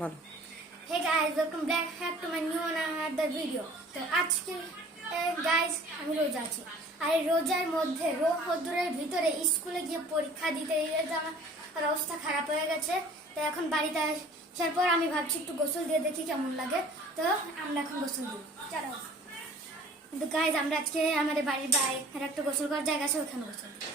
বলো। Hey guys, welcome back to my new another video. তো আজকে গাইস আমি রোজা আছি, আর এই রোজার মধ্যে রোদ্দুরের ভিতরে স্কুলে গিয়ে পরীক্ষা দিতে গিয়ে আমার অবস্থা খারাপ হয়ে গেছে। তো এখন বাড়িতে আসার পর আমি ভাবছি একটু গোসল দিয়ে দেখি কেমন লাগে। তো আমরা এখন গোসল দিই, চলো। কিন্তু গাইস আমরা আজকে আমাদের বাড়ির বাইরে একটা গোসল করার জায়গা আছে, ওখানে গোসল দিই।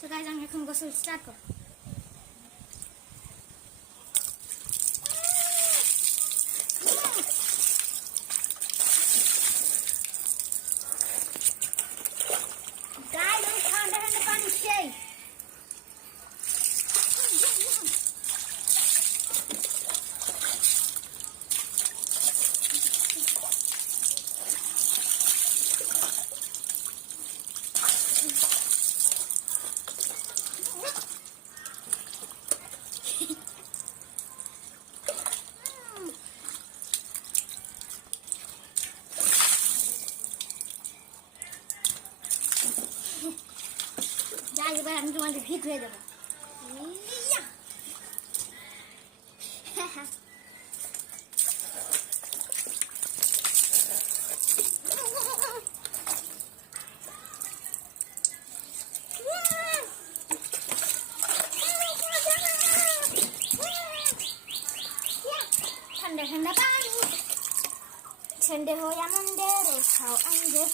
So guys, I'm এখন গোসল স্টার্ট করব। গাইস আমি ঠান্ডা ঠান্ডা পানি চাই। এবার আমি তোমাদের ভিত হয়ে যাবো। ঠান্ডা ঠান্ডা পানি ঠান্ডে হয়ে আনন্দের খাও আনন্দে।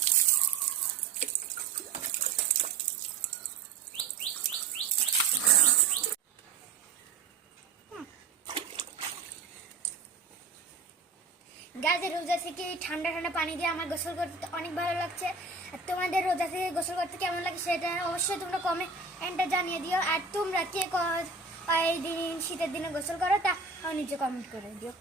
গাছের রোজা থেকে ঠান্ডা ঠান্ডা পানি দিয়ে আমার গোসল করতে অনেক ভালো লাগছে। আর তোমাদের রোজা থেকে গোসল করতে কেমন লাগে সেটা অবশ্যই তোমরা কমেন্টে জানিয়ে দিও। আর তোমরা কে এই দিন শীতের দিনে গোসল করো তা নিচে কমেন্ট করে দিও।